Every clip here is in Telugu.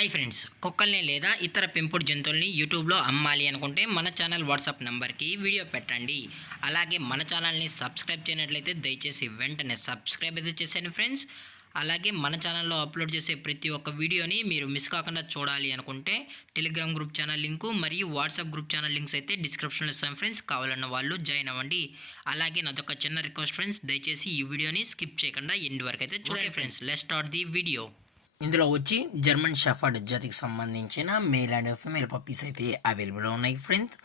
హాయ్ ఫ్రెండ్స్, కుక్కల్ని లేదా ఇతర పెంపుడు జంతువుల్ని యూట్యూబ్లో అమ్మాలి అనుకుంటే మన ఛానల్ వాట్సాప్ నెంబర్కి వీడియో పెట్టండి. అలాగే మన ఛానల్ని సబ్స్క్రైబ్ చేయనట్లయితే దయచేసి వెంటనే సబ్స్క్రైబ్ అయితే చేసేయండి ఫ్రెండ్స్. అలాగే మన ఛానల్లో అప్లోడ్ చేసే ప్రతి ఒక్క వీడియోని మీరు మిస్ కాకుండా చూడాలి అనుకుంటే టెలిగ్రామ్ గ్రూప్ ఛానల్ లింకు మరియు వాట్సాప్ గ్రూప్ ఛానల్ లింక్స్ అయితే డిస్క్రిప్షన్లో ఇస్తాం ఫ్రెండ్స్. కావాలన్న వాళ్ళు జాయిన్ అవ్వండి. అలాగే నాదొక చిన్న రిక్వెస్ట్ ఫ్రెండ్స్, దయచేసి ఈ వీడియోని స్కిప్ చేయకుండా ఎండ్ వరకు అయితే చూడండి friends. Let's start the video. ఇందులో వచ్చి జర్మన్ షెఫర్డ్ జాతికి సంబంధించిన మేల్ అండ్ ఫీమేల్ పప్పీస్ అయితే అవైలబుల్లో ఉన్నాయి ఫ్రెండ్స్.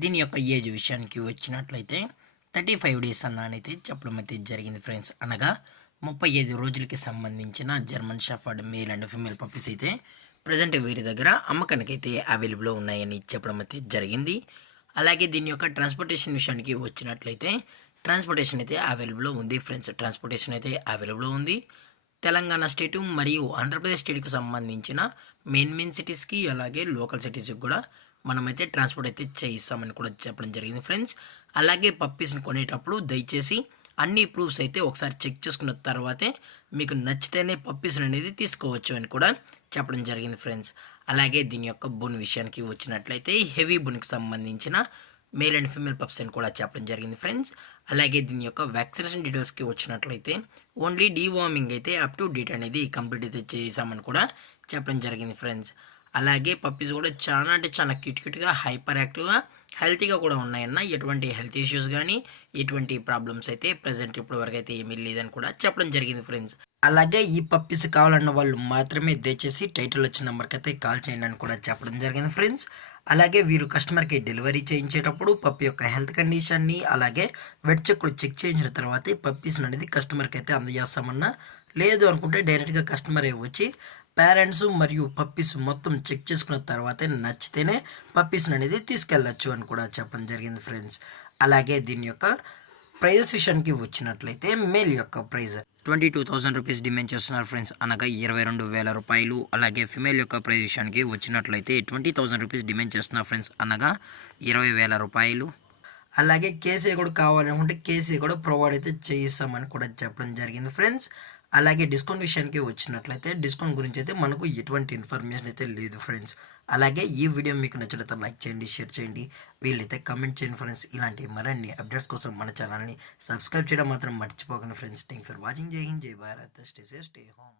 దీని యొక్క ఏజ్ విషయానికి వచ్చినట్లయితే 35 డేస్ అన్నైతే చెప్పడం అయితే జరిగింది ఫ్రెండ్స్. అనగా 35 రోజులకి సంబంధించిన German shepherd male and female puppies అయితే ప్రజెంట్ వీరి దగ్గర అమ్మకానికి అయితే అవైలబుల్లో ఉన్నాయని చెప్పడం అయితే జరిగింది. అలాగే దీని యొక్క ట్రాన్స్పోర్టేషన్ విషయానికి వచ్చినట్లయితే ట్రాన్స్పోర్టేషన్ అయితే అవైలబుల్లో ఉంది ఫ్రెండ్స్. ట్రాన్స్పోర్టేషన్ అయితే అవైలబుల్లో ఉంది. తెలంగాణ స్టేటు మరియు ఆంధ్రప్రదేశ్ స్టేట్కి సంబంధించిన మెయిన్ సిటీస్కి అలాగే లోకల్ సిటీస్కి కూడా మనమైతే ట్రాన్స్పోర్ట్ అయితే చేయిస్తామని కూడా చెప్పడం జరిగింది ఫ్రెండ్స్. అలాగే పప్పీస్ని కొనేటప్పుడు దయచేసి అన్ని ప్రూఫ్స్ అయితే ఒకసారి చెక్ చేసుకున్న తర్వాతే మీకు నచ్చితేనే పప్పీస్ని అనేది తీసుకోవచ్చు అని కూడా చెప్పడం జరిగింది ఫ్రెండ్స్. అలాగే దీని యొక్క బోన్ విషయానికి వచ్చినట్లయితే హెవీ బోన్కి సంబంధించిన మేల్ అండ్ ఫీమేల్ పప్స్ అని కూడా చెప్పడం జరిగింది ఫ్రెండ్స్. అలాగే దీని యొక్క వ్యాక్సినేషన్ డీటెయిల్స్కి వచ్చినట్లయితే ఓన్లీ డీవార్మింగ్ అయితే అప్ టు డేట్ అనేది కంప్లీట్ అయితే చేసామని కూడా చెప్పడం జరిగింది ఫ్రెండ్స్. అలాగే పప్పీస్ కూడా చాలా అంటే చాలా క్యూట్గా హైపర్ యాక్టివ్గా హెల్తీగా కూడా ఉన్నాయన్న. ఎటువంటి హెల్త్ ఇష్యూస్ కానీ ఎటువంటి ప్రాబ్లమ్స్ అయితే ప్రజెంట్ ఇప్పటి వరకు అయితే ఏమీ లేదని కూడా చెప్పడం జరిగింది ఫ్రెండ్స్. అలాగే ఈ పప్పీస్ కావాలన్న వాళ్ళు మాత్రమే దయచేసి టైటిల్ వచ్చిన నెంబర్కి అయితే కాల్ చేయండి అని కూడా చెప్పడం జరిగింది ఫ్రెండ్స్. అలాగే వీరు కస్టమర్కి డెలివరీ చేయించేటప్పుడు పప్పి యొక్క హెల్త్ కండిషన్ని అలాగే వెట్ చెక్ చెక్ చేయించిన తర్వాతే పప్పీస్ అనేది కస్టమర్కి అయితే అందజేస్తామన్నా. లేదు అనుకుంటే డైరెక్ట్గా కస్టమరే వచ్చి పేరెంట్స్ మరియు పప్పీస్ మొత్తం చెక్ చేసుకున్న తర్వాతే నచ్చితేనే పప్పీస్ అనేది తీసుకెళ్ళచ్చు అని కూడా చెప్పడం జరిగింది ఫ్రెండ్స్. అలాగే దీని యొక్క ప్రైజెస్ విషయానికి వచ్చినట్లయితే మేల్ యొక్క ప్రైజ్ 22,000 రూపీస్ డిమాండ్ చేస్తున్నారు ఫ్రెండ్స్, అనగా 22,000 రూపాయలు. అలాగే ఫిమేల్ యొక్క ప్రైజ్ విషయానికి వచ్చినట్లయితే 20,000 రూపీస్ డిమాండ్ చేస్తున్నారు ఫ్రెండ్స్, అనగా 20,000 రూపాయలు. అలాగే కేసీ కూడా కావాలనుకుంటే కేసీ కూడా ప్రొవైడ్ అయితే చేయిస్తామని కూడా చెప్పడం జరిగింది ఫ్రెండ్స్. అలాగే డిస్కౌంట్ విషయానికి వచ్చినట్లయితే డిస్కౌంట్ గురించి అయితే మనకు ఎటువంటి ఇన్ఫర్మేషన్ అయితే లేదు ఫ్రెండ్స్. అలాగే ఈ వీడియో మీకు నచ్చినట్లయితే లైక్ చేయండి, షేర్ చేయండి, వీళ్ళైతే కమెంట్ చేయండి ఫ్రెండ్స్. ఇలాంటి మరిన్ని అప్డేట్స్ కోసం మన ఛానల్ని సబ్స్క్రైబ్ చేయడం మాత్రం మర్చిపోకండి ఫ్రెండ్స్. Thank for watching. జై హింద్, జై Bharat, stay safe, stay home.